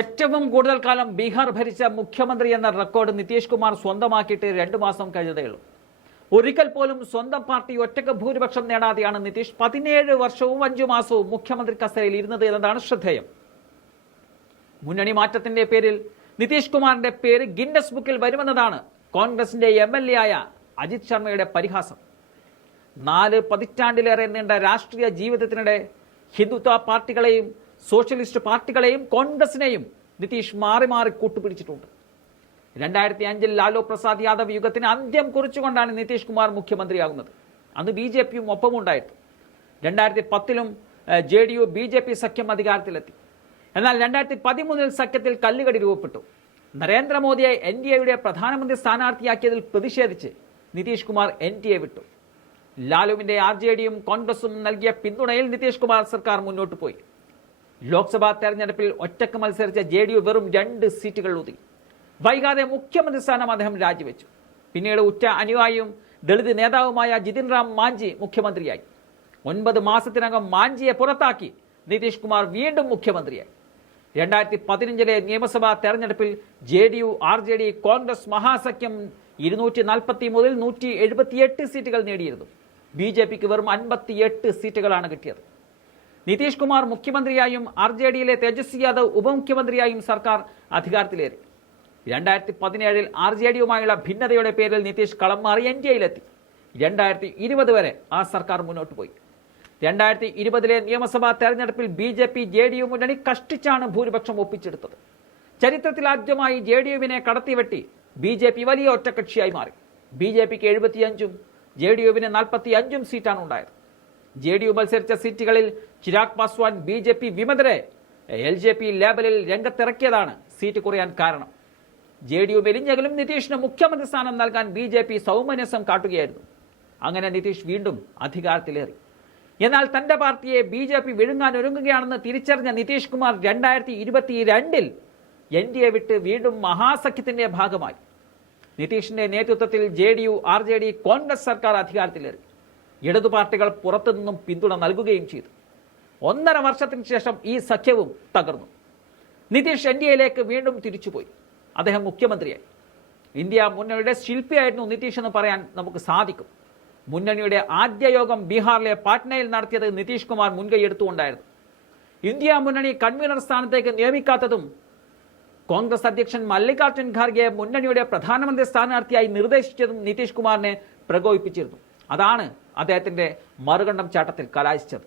ഏറ്റവും കൂടുതൽ കാലം ബീഹാർ ഭരിച്ച മുഖ്യമന്ത്രി എന്ന റെക്കോർഡ് നിതീഷ് കുമാർ സ്വന്തമാക്കിയിട്ട് 2 മാസം കഴിഞ്ഞതേയുള്ളൂ. ഒരിക്കൽ പോലും സ്വന്തം പാർട്ടി ഒറ്റക്ക് ഭൂരിപക്ഷം നേടാതെയാണ് നിതീഷ് 17 വർഷവും 5 മാസവും മുഖ്യമന്ത്രി കസേരയിൽ ഇരുന്നത് എന്നതാണ് ശ്രദ്ധേയം. മുന്നണി മാറ്റത്തിന്റെ പേരിൽ നിതീഷ് കുമാറിന്റെ പേര് ഗിന്നസ് ബുക്കിൽ വരുമെന്നതാണ് കോൺഗ്രസിന്റെ MLA ആയ അജിത് ശർമ്മയുടെ പരിഹാസം. 4 പതിറ്റാണ്ടിലേറെ നീണ്ട രാഷ്ട്രീയ ജീവിതത്തിനിടെ ഹിന്ദുത്വ പാർട്ടികളെയും സോഷ്യലിസ്റ്റ് പാർട്ടികളെയും കോൺഗ്രസിനെയും നിതീഷ് മാറി മാറി കൂട്ടുപിടിച്ചിട്ടുണ്ട്. 2005 ലാലു പ്രസാദ് യാദവ് യുഗത്തിന് അന്ത്യം കുറിച്ചുകൊണ്ടാണ് നിതീഷ് കുമാർ മുഖ്യമന്ത്രിയാകുന്നത്. അന്ന് BJPയും ഒപ്പമുണ്ടായിരുന്നു. 2010 JDU BJP സഖ്യം അധികാരത്തിലെത്തി. എന്നാൽ 2013 സഖ്യത്തിൽ കല്ലുകടി രൂപപ്പെട്ടു. നരേന്ദ്രമോദിയെ NDAയുടെ പ്രധാനമന്ത്രി സ്ഥാനാർത്ഥിയാക്കിയതിൽ പ്രതിഷേധിച്ച് നിതീഷ് കുമാർ NDA വിട്ടു. ലാലുവിന്റെ RJDയും കോൺഗ്രസും നൽകിയ പിന്തുണയിൽ നിതീഷ് കുമാർ സർക്കാർ മുന്നോട്ട് പോയി. ലോക്സഭാ തെരഞ്ഞെടുപ്പിൽ ഒറ്റക്ക് മത്സരിച്ച JDU വെറും 2 സീറ്റുകൾ ഒതുക്കി. വൈകാതെ മുഖ്യമന്ത്രി സ്ഥാനം അദ്ദേഹം രാജിവെച്ചു. പിന്നീട് ഉറ്റ അനുയായിയും ദളിത് നേതാവുമായ ജിതിൻ റാം മാഞ്ചി മുഖ്യമന്ത്രിയായി. 9 മാസത്തിനകം മാഞ്ചിയെ പുറത്താക്കി നിതീഷ് കുമാർ വീണ്ടും മുഖ്യമന്ത്രിയായി. 2015 നിയമസഭാ തെരഞ്ഞെടുപ്പിൽ JDU RJD കോൺഗ്രസ് മഹാസഖ്യം 240 മുതൽ 178 സീറ്റുകൾ നേടിയിരുന്നു. BJPക്ക് വെറും 58 സീറ്റുകളാണ് കിട്ടിയത്. നിതീഷ് കുമാർ മുഖ്യമന്ത്രിയായും RJDയിലെ തേജസ്വി യാദവ് ഉപമുഖ്യമന്ത്രിയായും സർക്കാർ അധികാരത്തിലേറി. 2017 RJDയുമായുള്ള ഭിന്നതയുടെ പേരിൽ നിതീഷ് കളം മാറി NDAയിലെത്തി. 2020 വരെ ആ സർക്കാർ മുന്നോട്ട് പോയി. 2020 നിയമസഭാ തെരഞ്ഞെടുപ്പിൽ BJP JDU മുന്നണി കഷ്ടിച്ചാണ് ഭൂരിപക്ഷം ഒപ്പിച്ചെടുത്തത്. ചരിത്രത്തിലാദ്യമായി JDUവിനെ കടത്തിവെട്ടി BJP വലിയ ഒറ്റക്കക്ഷിയായി മാറി. BJPക്ക് 75ഉം JDUവിന് 45ഉം സീറ്റാണ് ഉണ്ടായത്. JDU മത്സരിച്ച സീറ്റുകളിൽ ചിരാഗ് പാസ്വാൻ BJP വിമതരെ LJP ലേബലിൽ രംഗത്തിറക്കിയതാണ് സീറ്റ് കുറയാൻ കാരണം. JDU മെലിഞ്ഞെങ്കിലും നിതീഷിന് മുഖ്യമന്ത്രി സ്ഥാനം നൽകാൻ BJP സൗമനസ്യം കാട്ടുകയായിരുന്നു. അങ്ങനെ നിതീഷ് വീണ്ടും അധികാരത്തിലേറി. എന്നാൽ തന്റെ പാർട്ടിയെ BJP വിഴുങ്ങാൻ ഒരുങ്ങുകയാണെന്ന് തിരിച്ചറിഞ്ഞ നിതീഷ് കുമാർ 2022 NDA വിട്ട് വീണ്ടും മഹാസഖ്യത്തിന്റെ ഭാഗമായി. നിതീഷിന്റെ നേതൃത്വത്തിൽ JDU RJD കോൺഗ്രസ് സർക്കാർ അധികാരത്തിലേറി. ഇടതു പാർട്ടികൾ പുറത്തുനിന്നും പിന്തുണ നൽകുകയും ചെയ്തു. 1.5 വർഷത്തിന് ശേഷം ഈ സഖ്യവും തകർന്നു. നിതീഷ് NDAയിലേക്ക് വീണ്ടും തിരിച്ചുപോയി. അദ്ദേഹം മുഖ്യമന്ത്രിയായി. ഇന്ത്യ മുന്നണിയുടെ ശില്പിയായിരുന്നു നിതീഷ് എന്ന് പറയാൻ നമുക്ക് സാധിക്കും. മുന്നണിയുടെ ആദ്യ യോഗം ബീഹാറിലെ പാട്നയിൽ നടത്തിയത് നിതീഷ് കുമാർ മുൻകൈയെടുത്തുകൊണ്ടായിരുന്നു. ഇന്ത്യ മുന്നണി കൺവീനർ സ്ഥാനത്തേക്ക് നിയമിക്കാത്തതും കോൺഗ്രസ് അധ്യക്ഷൻ മല്ലികാർജുൻ ഖാർഗെയെ മുന്നണിയുടെ പ്രധാനമന്ത്രി സ്ഥാനാർത്ഥിയായി നിർദ്ദേശിച്ചതും നിതീഷ് കുമാറിനെ പ്രകോപിപ്പിച്ചിരുന്നു. അതാണ് അദ്ദേഹത്തിന്റെ മറുകണ്ഠം ചാട്ടത്തിൽ കലാശിച്ചത്.